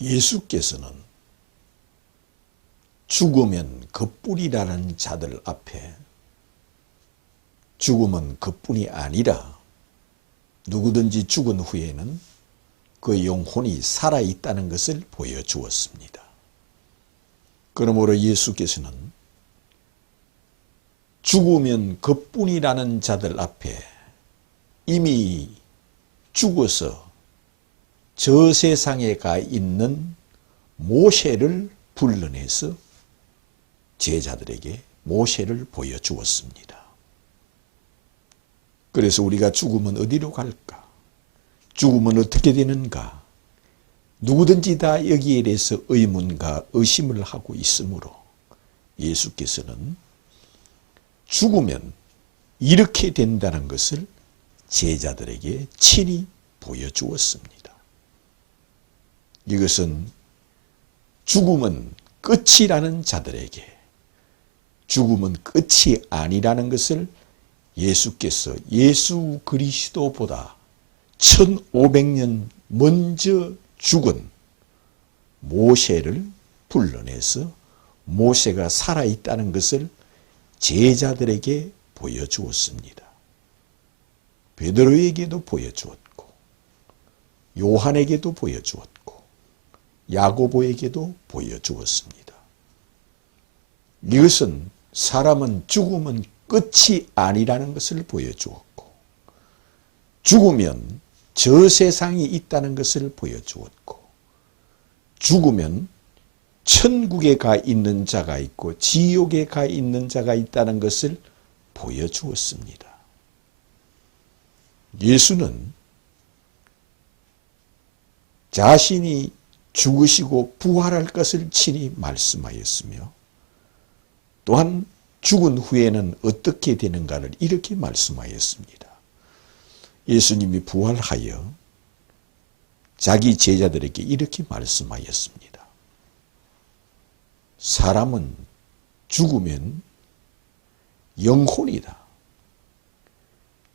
예수께서는 죽으면 그뿐이라는 자들 앞에 죽음은 그뿐이 아니라 누구든지 죽은 후에는 그 영혼이 살아있다는 것을 보여주었습니다. 그러므로 예수께서는 죽으면 그뿐이라는 자들 앞에 이미 죽어서 저 세상에 가 있는 모세를 불러내서 제자들에게 모세를 보여주었습니다. 그래서 우리가 죽으면 어디로 갈까? 죽으면 어떻게 되는가? 누구든지 다 여기에 대해서 의문과 의심을 하고 있으므로 예수께서는 죽으면 이렇게 된다는 것을 제자들에게 친히 보여주었습니다. 이것은 죽음은 끝이라는 자들에게 죽음은 끝이 아니라는 것을 예수께서 예수 그리스도보다 1500년 먼저 죽은 모세를 불러내서 모세가 살아있다는 것을 제자들에게 보여주었습니다. 베드로에게도 보여주었고 요한에게도 보여주었고 야고보에게도 보여주었습니다. 이것은 사람은 죽으면 끝이 아니라는 것을 보여주었고 죽으면 저 세상이 있다는 것을 보여주었고 죽으면 천국에 가 있는 자가 있고 지옥에 가 있는 자가 있다는 것을 보여주었습니다. 예수는 자신이 죽으시고 부활할 것을 친히 말씀하였으며 또한 죽은 후에는 어떻게 되는가를 이렇게 말씀하였습니다. 예수님이 부활하여 자기 제자들에게 이렇게 말씀하였습니다. 사람은 죽으면 영혼이다.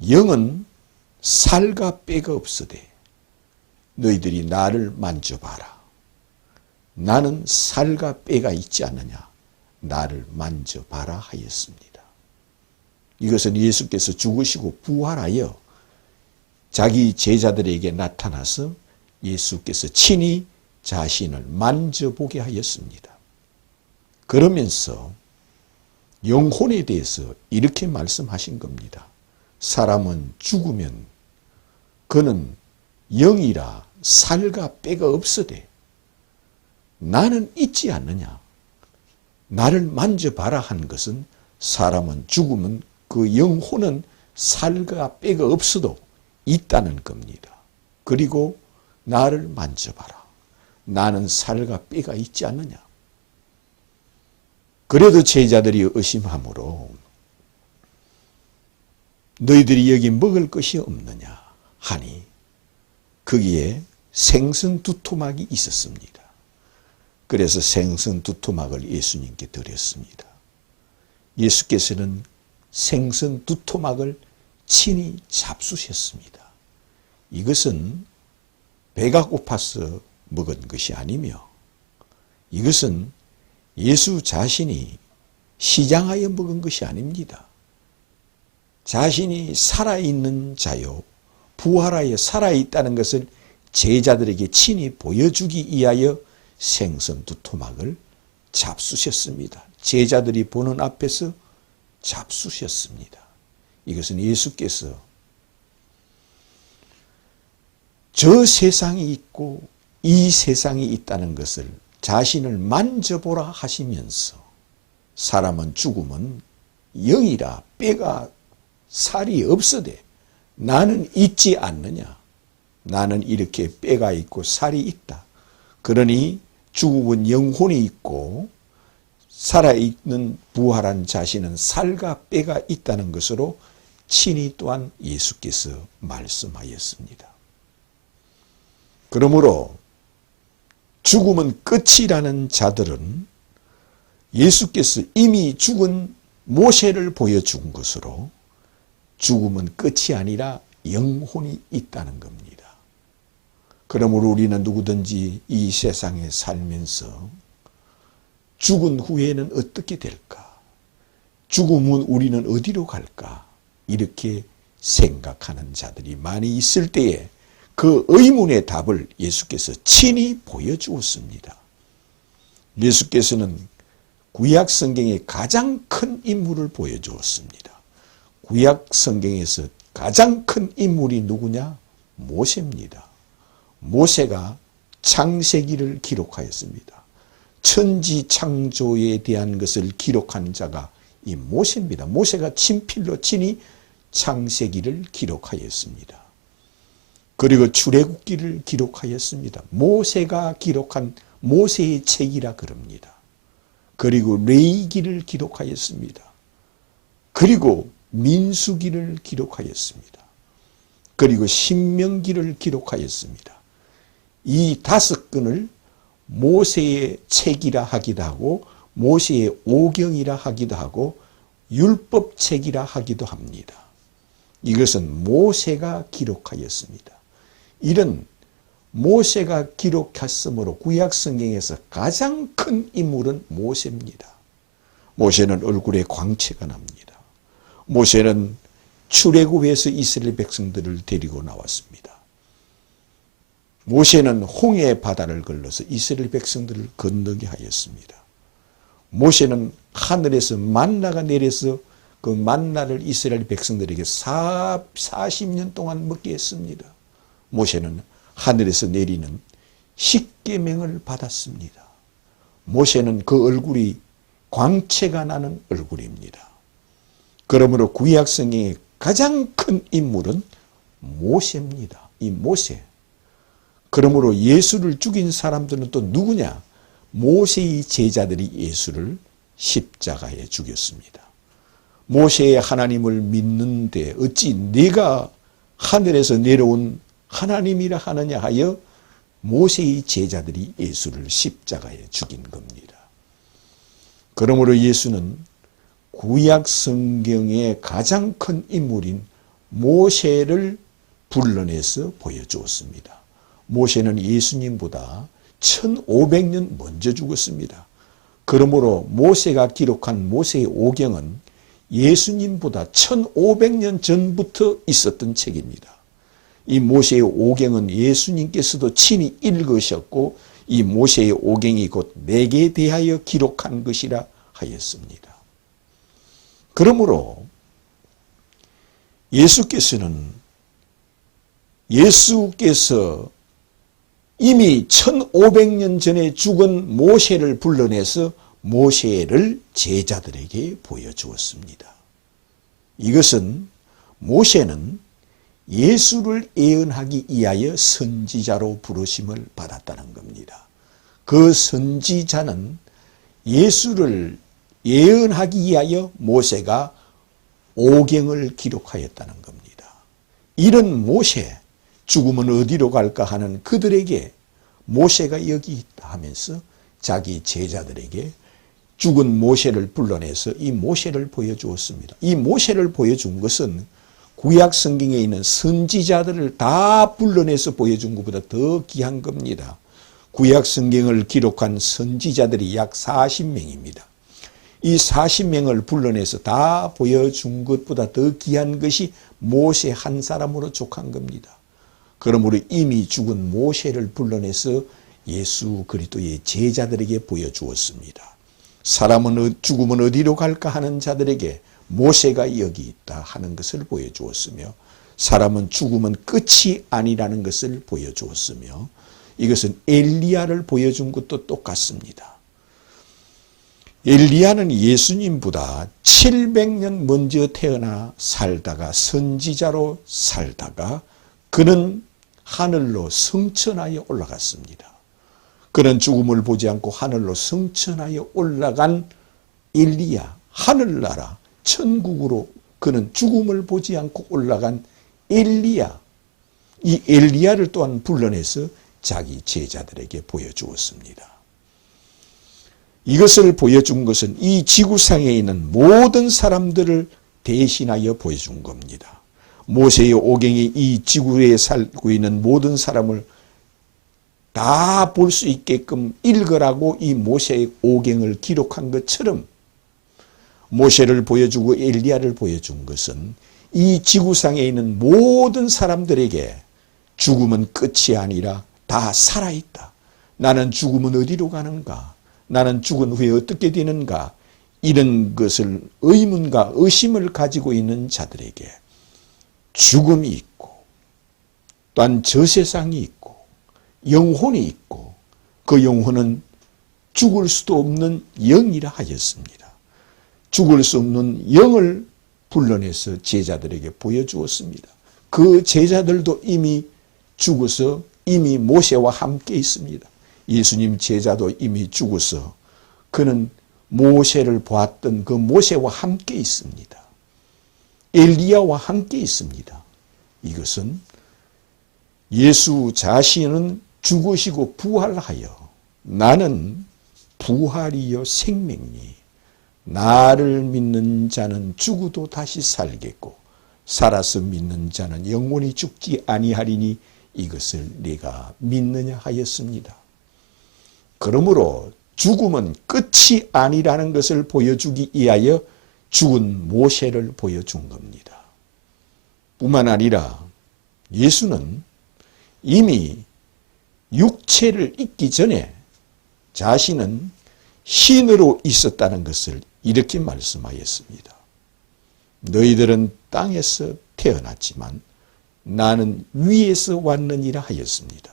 영은 살과 뼈가 없으되 너희들이 나를 만져봐라. 나는 살과 뼈가 있지 않느냐. 나를 만져봐라 하였습니다. 이것은 예수께서 죽으시고 부활하여 자기 제자들에게 나타나서 예수께서 친히 자신을 만져보게 하였습니다. 그러면서 영혼에 대해서 이렇게 말씀하신 겁니다. 사람은 죽으면 그는 영이라 살과 뼈가 없으되 나는 있지 않느냐. 나를 만져봐라 한 것은 사람은 죽으면 그 영혼은 살과 뼈가 없어도 있다는 겁니다. 그리고 나를 만져봐라. 나는 살과 뼈가 있지 않느냐. 그래도 제자들이 의심하므로 너희들이 여기 먹을 것이 없느냐 하니 거기에 생선 두 토막이 있었습니다. 그래서 생선 두 토막을 예수님께 드렸습니다. 예수께서는 생선 두 토막을 친히 잡수셨습니다. 이것은 배가 고파서 먹은 것이 아니며 이것은 예수 자신이 시장하여 먹은 것이 아닙니다. 자신이 살아있는 자요 부활하여 살아있다는 것을 제자들에게 친히 보여주기 위하여 생선 두 토막을 잡수셨습니다. 제자들이 보는 앞에서 잡수셨습니다. 이것은 예수께서 저 세상이 있고 이 세상이 있다는 것을 자신을 만져보라 하시면서 사람은 죽으면 영이라 뼈가 살이 없으되 나는 있지 않느냐. 나는 이렇게 뼈가 있고 살이 있다. 그러니 죽은 영혼이 있고 살아있는 부활한 자신은 살과 뼈가 있다는 것으로 친히 또한 예수께서 말씀하였습니다. 그러므로 죽음은 끝이라는 자들은 예수께서 이미 죽은 모세를 보여준 것으로 죽음은 끝이 아니라 영혼이 있다는 겁니다. 그러므로 우리는 누구든지 이 세상에 살면서 죽은 후에는 어떻게 될까? 죽으면 우리는 어디로 갈까? 이렇게 생각하는 자들이 많이 있을 때에 그 의문의 답을 예수께서 친히 보여주었습니다. 예수께서는 구약 성경의 가장 큰 인물을 보여주었습니다. 구약 성경에서 가장 큰 인물이 누구냐? 모세입니다. 모세가 창세기를 기록하였습니다. 천지 창조에 대한 것을 기록한 자가 이 모세입니다. 모세가 친필로 친히 창세기를 기록하였습니다. 그리고 출애굽기를 기록하였습니다. 모세가 기록한 모세의 책이라 그럽니다. 그리고 레위기를 기록하였습니다. 그리고 민수기를 기록하였습니다. 그리고 신명기를 기록하였습니다. 이 5권을 모세의 책이라 하기도 하고 모세의 오경이라 하기도 하고 율법책이라 하기도 합니다. 이것은 모세가 기록하였습니다. 이런 모세가 기록했으므로 구약 성경에서 가장 큰 인물은 모세입니다. 모세는 얼굴에 광채가 납니다. 모세는 출애굽에서 이스라엘 백성들을 데리고 나왔습니다. 모세는 홍해 바다를 걸러서 이스라엘 백성들을 건너게 하였습니다. 모세는 하늘에서 만나가 내려서 그 만나를 이스라엘 백성들에게 40년 동안 먹게 했습니다. 모세는 하늘에서 내리는 십계명을 받았습니다. 모세는 그 얼굴이 광채가 나는 얼굴입니다. 그러므로 구약 성경의 가장 큰 인물은 모세입니다. 이 모세. 그러므로 예수를 죽인 사람들은 또 누구냐? 모세의 제자들이 예수를 십자가에 죽였습니다. 모세의 하나님을 믿는데 어찌 네가 하늘에서 내려온 하나님이라 하느냐 하여 모세의 제자들이 예수를 십자가에 죽인 겁니다. 그러므로 예수는 구약 성경의 가장 큰 인물인 모세를 불러내서 보여주었습니다. 모세는 예수님보다 1500년 먼저 죽었습니다. 그러므로 모세가 기록한 모세의 오경은 예수님보다 1500년 전부터 있었던 책입니다. 이 모세의 오경은 예수님께서도 친히 읽으셨고 이 모세의 오경이 곧 내게 대하여 기록한 것이라 하였습니다. 그러므로 예수께서 이미 1500년 전에 죽은 모세를 불러내서 모세를 제자들에게 보여주었습니다. 이것은 모세는 예수를 예언하기 위하여 선지자로 부르심을 받았다는 겁니다. 그 선지자는 예수를 예언하기 위하여 모세가 오경을 기록하였다는 겁니다. 이런 모세, 죽으면 어디로 갈까 하는 그들에게 모세가 여기 있다 하면서 자기 제자들에게 죽은 모세를 불러내서 이 모세를 보여주었습니다. 이 모세를 보여준 것은 구약 성경에 있는 선지자들을 다 불러내서 보여준 것보다 더 귀한 겁니다. 구약 성경을 기록한 선지자들이 약 40명입니다. 이 40명을 불러내서 다 보여준 것보다 더 귀한 것이 모세 한 사람으로 족한 겁니다. 그러므로 이미 죽은 모세를 불러내서 예수 그리스도의 제자들에게 보여주었습니다. 사람은 죽으면 어디로 갈까 하는 자들에게 모세가 여기 있다 하는 것을 보여주었으며 사람은 죽으면 끝이 아니라는 것을 보여주었으며 이것은 엘리야를 보여준 것도 똑같습니다. 엘리야는 예수님보다 700년 먼저 태어나 살다가 선지자로 살다가 그는 하늘로 승천하여 올라갔습니다. 그는 죽음을 보지 않고 하늘로 승천하여 올라간 엘리야, 하늘나라, 천국으로 그는 죽음을 보지 않고 올라간 엘리야, 이 엘리야를 또한 불러내서 자기 제자들에게 보여주었습니다. 이것을 보여준 것은 이 지구상에 있는 모든 사람들을 대신하여 보여준 겁니다. 모세의 오경이 이 지구에 살고 있는 모든 사람을 다 볼 수 있게끔 읽으라고 이 모세의 오경을 기록한 것처럼 모세를 보여주고 엘리야를 보여준 것은 이 지구상에 있는 모든 사람들에게 죽음은 끝이 아니라 다 살아있다. 나는 죽으면 어디로 가는가? 나는 죽은 후에 어떻게 되는가? 이런 것을 의문과 의심을 가지고 있는 자들에게 죽음이 있고 또한 저 세상이 있고 영혼이 있고 그 영혼은 죽을 수도 없는 영이라 하였습니다. 죽을 수 없는 영을 불러내서 제자들에게 보여주었습니다. 그 제자들도 이미 죽어서 이미 모세와 함께 있습니다. 예수님 제자도 이미 죽어서 그는 모세를 보았던 그 모세와 함께 있습니다. 엘리야와 함께 있습니다. 이것은 예수 자신은 죽으시고 부활하여 나는 부활이요 생명이 나를 믿는 자는 죽어도 다시 살겠고 살아서 믿는 자는 영원히 죽지 아니하리니 이것을 네가 믿느냐 하였습니다. 그러므로 죽음은 끝이 아니라는 것을 보여주기 위하여 죽은 모세를 보여준 겁니다. 뿐만 아니라 예수는 이미 육체를 잊기 전에 자신은 신으로 있었다는 것을 이렇게 말씀하였습니다. 너희들은 땅에서 태어났지만 나는 위에서 왔느니라 하였습니다.